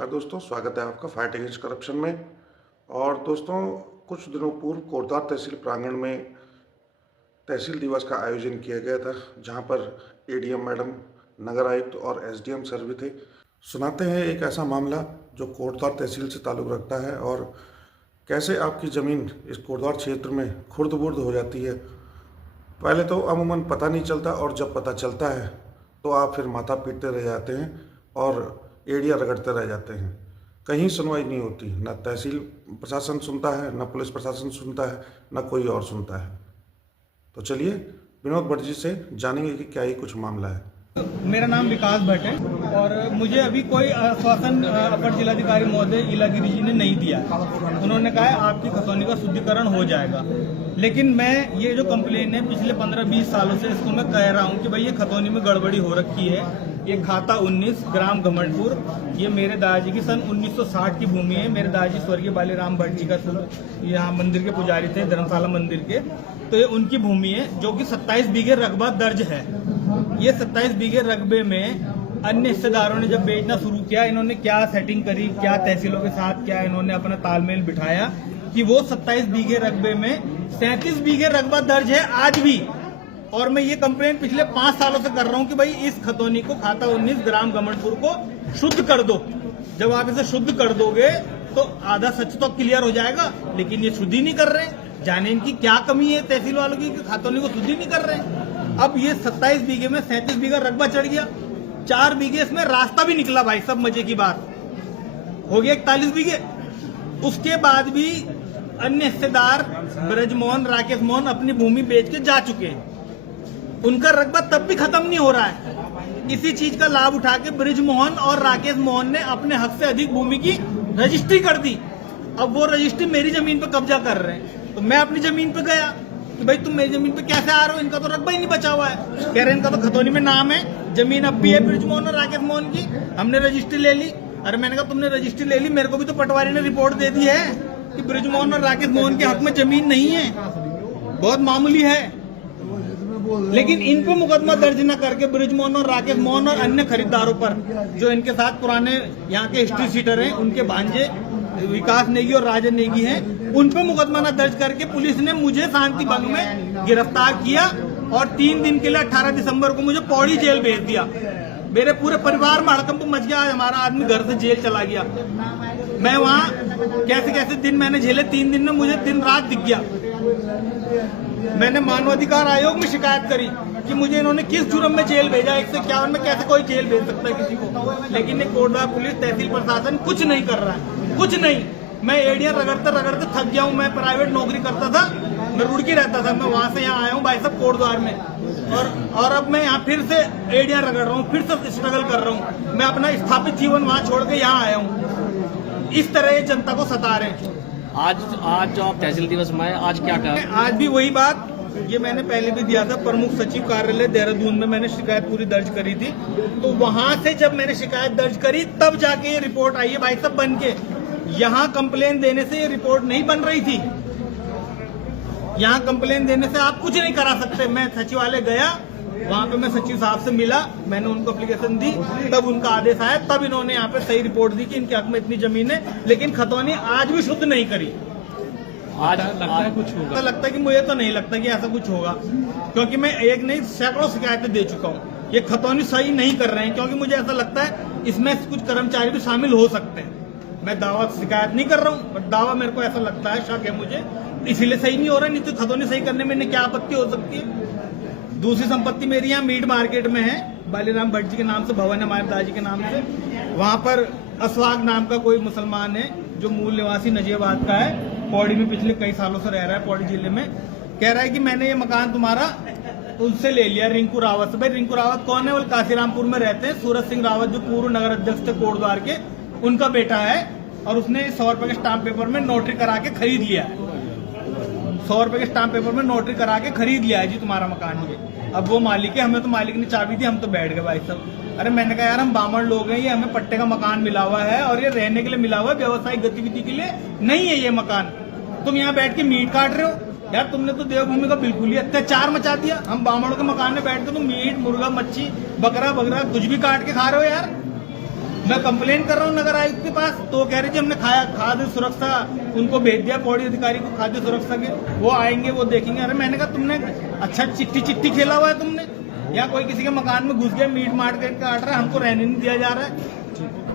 नमस्कार दोस्तों, स्वागत है आपका फाइट अगेंस्ट करप्शन में। और दोस्तों, कुछ दिनों पूर्व कोटद्वार तहसील प्रांगण में तहसील दिवस का आयोजन किया गया था, जहां पर एडीएम मैडम, नगर आयुक्त और एसडीएम सर भी थे। सुनाते हैं एक ऐसा मामला जो कोटद्वार तहसील से ताल्लुक़ रखता है और कैसे आपकी ज़मीन इस कोटद्वार क्षेत्र में खुर्द-बुर्द हो जाती है। पहले तो अमूमन पता नहीं चलता और जब पता चलता है तो आप फिर माथा पीटते रह जाते हैं और एड़िया रगड़ते रह जाते हैं। कहीं सुनवाई नहीं होती, ना तहसील प्रशासन सुनता है, ना पुलिस प्रशासन सुनता है, ना कोई और सुनता है। तो चलिए विनोद भट्ट जी से जानेंगे कि क्या ये कुछ मामला है। मेरा नाम विकास भट्ट है और मुझे अभी कोई आश्वासन अपर जिलाधिकारी महोदय इलागिरी जी ने नहीं दिया। उन्होंने कहा है आपकी खतौनी का शुद्धिकरण हो जाएगा, लेकिन मैं ये जो कंप्लेन है पिछले 15-20 सालों से इसको मैं कह रहा हूँ कि भाई ये खतौनी में गड़बड़ी हो रखी है। ये खाता 19 ग्राम घमंडपुर, ये मेरे दादाजी की सन 1960 की भूमि है। मेरे दादाजी स्वर्गीय बालीराम भट्ट जी का यहाँ मंदिर के पुजारी थे, धर्मशाला मंदिर के। तो ये उनकी भूमि है जो कि 27 बीघे रकबा दर्ज है। ये 27 बीघे रकबे में अन्य हिस्सेदारों ने जब बेचना शुरू किया, इन्होंने क्या सेटिंग करी, क्या तहसीलों के साथ क्या इन्होंने अपना तालमेल बिठाया कि वो 27 बीघे रकबे में 37 बीघे रकबा दर्ज है आज भी। और मैं ये कंप्लेन पिछले 5 सालों से कर रहा हूँ कि भाई इस खतौनी को खाता 19 ग्राम घमंडपुर को शुद्ध कर दो। जब आप इसे शुद्ध कर दोगे तो आधा सच तो क्लियर हो जाएगा, लेकिन ये शुद्ध ही नहीं कर रहे हैं। जाने इनकी क्या कमी है तहसील वालों की, खतौनी को शुद्ध ही नहीं कर रहे हैं। अब ये 27 बीघे में 37 बीघा रकबा चढ़ गया, 4 बीघे इसमें रास्ता भी निकला। भाई सब मजे की बात हो गया 41 बीघे। उसके बाद भी अन्य हिस्सेदार ब्रजमोहन, राकेश मोहन अपनी भूमि बेच के जा चुके हैं। उनका रकबा तब भी खत्म नहीं हो रहा है। इसी चीज का लाभ उठा के ब्रजमोहन और राकेश मोहन ने अपने हक से अधिक भूमि की रजिस्ट्री कर दी। अब वो रजिस्ट्री मेरी जमीन पे कब्जा कर रहे हैं। तो मैं अपनी जमीन पे गया कि भाई तुम मेरी जमीन पे कैसे आ रहे हो, इनका तो रकबा ही नहीं बचा हुआ है। कह रहे इनका तो खतौनी में नाम है, जमीन अब भी है ब्रजमोहन और राकेश मोहन की, हमने रजिस्ट्री ले ली। अरे मैंने कहा तुमने रजिस्ट्री ले ली, मेरे को भी तो पटवारी ने रिपोर्ट दे दी है कि ब्रजमोहन और राकेश मोहन के हक में जमीन नहीं है, बहुत मामूली है। लेकिन इन पे मुकदमा दर्ज न करके ब्रजमोहन और राकेश मोहन और अन्य खरीदारों पर, जो इनके साथ पुराने यहाँ के हिस्ट्री सीटर हैं, उनके भांजे विकास नेगी और राजन नेगी हैं, उन पे मुकदमा न दर्ज करके पुलिस ने मुझे शांति भंग में गिरफ्तार किया और 3 दिन के लिए 18 दिसंबर को मुझे पौड़ी जेल भेज दिया। मेरे पूरे परिवार में हड़कंप मच गया। हमारा आदमी घर से जेल चला गया। मैं वहाँ कैसे कैसे दिन मैंने झेले, 3 दिन में मुझे दिन रात दिख गया। मैंने मानवाधिकार आयोग में शिकायत करी कि मुझे इन्होंने किस जुर्म में जेल भेजा। 151 में कैसे कोई जेल भेज सकता है किसी को, लेकिन कोटद्वार पुलिस, तहसील प्रशासन कुछ नहीं कर रहा है, कुछ नहीं। मैं एड़िया रगड़ते रगड़ते थक गया हूँ। मैं प्राइवेट नौकरी करता था, मैं रुड़की रहता था, मैं वहां से यहाँ आया हूँ भाई साहब कोटद्वार में, और अब मैं यहाँ फिर से एड़िया रगड़ रहा हूँ, फिर से स्ट्रगल कर रहा हूँ। मैं अपना स्थापित जीवन वहाँ छोड़ के यहाँ आया हूँ। इस तरह ये जनता को सता रहे हैं। आज जो आप तहसील दिवस में आज क्या कहा? आज भी वही बात, ये मैंने पहले भी दिया था। प्रमुख सचिव कार्यालय देहरादून में मैंने शिकायत पूरी दर्ज करी थी। तो वहां से जब मैंने शिकायत दर्ज करी तब जाके ये रिपोर्ट आई है भाई साहब बन के। यहाँ कंप्लेन देने से ये रिपोर्ट नहीं बन रही थी। यहाँ कंप्लेन देने से आप कुछ नहीं करा सकते। मैं सचिवालय गया, वहाँ पे मैं सचिव साहब से मिला, मैंने उनको एप्लीकेशन दी, तब उनका आदेश आया, तब इन्होंने यहाँ पे सही रिपोर्ट दी कि इनके हक में इतनी जमीन है, लेकिन खतौनी आज भी शुद्ध नहीं करी। आज लगता है कुछ होगा? ऐसा लगता है कि मुझे तो नहीं लगता कि ऐसा कुछ होगा, क्योंकि मैं एक नहीं सैकड़ों शिकायतें दे चुका हूँ। ये खतौनी सही नहीं कर रहे हैं, क्योंकि मुझे ऐसा लगता है इसमें कुछ कर्मचारी भी शामिल हो सकते हैं। मैं दावा शिकायत नहीं कर रहा हूँ, बट दावा मेरे को ऐसा लगता है, शक है मुझे, इसीलिए सही नहीं हो रहा। नहीं तो खतौनी सही करने में क्या आपत्ति हो सकती है। दूसरी संपत्ति मेरी यहाँ मीट मार्केट में है, बालीराम भट्ट जी के नाम से भवन है, हमारे दादाजी के नाम से। वहाँ पर असवाग नाम का कोई मुसलमान है जो मूल निवासी नजियाबाद का है, पौड़ी में पिछले कई सालों से रह रहा है, पौड़ी जिले में। कह रहा है कि मैंने ये मकान तुम्हारा उनसे ले लिया, रिंकू रावत से। भाई रिंकू रावत कौन है? वो काशीरामपुर में रहते हैं। सूरज सिंह रावत जो पूर्व नगर अध्यक्ष थे कोटद्वार के, उनका बेटा है, और उसने 100 रुपए के स्टाम्प पेपर में नोटरी करा के खरीद लिया है। 100 रुपए के स्टाम्प पेपर में नोटरी करा के खरीद लिया है जी तुम्हारा मकान ये। अब वो मालिक है, हमें तो मालिक ने चाबी दी, हम तो बैठ गए भाई साहब। अरे मैंने कहा यार हम बामण लोग हैं, ये हमें पट्टे का मकान मिला हुआ है और ये रहने के लिए मिला हुआ है, व्यवसायिक गतिविधि के लिए नहीं है ये मकान। तुम यहाँ बैठ के मीट काट रहे हो यार, तुमने तो देवभूमि का बिल्कुल ही अत्याचार मचा दिया। हम बामणों के मकान में बैठ के तुम मीट, मुर्गा, मच्छी, बकरा कुछ भी काट के खा रहे हो यार। मैं कंप्लेन कर रहा हूँ नगर आयुक्त के पास, तो कह रहे जी हमने खाद्य सुरक्षा उनको भेज दिया, पौड़ी अधिकारी को खाद्य सुरक्षा के, वो आएंगे वो देखेंगे। अरे मैंने कहा तुमने अच्छा चिट्ठी खेला हुआ है तुमने, या कोई किसी के मकान में घुस गया मीट मार के काट रहा है, हमको रहने नहीं दिया जा रहा है।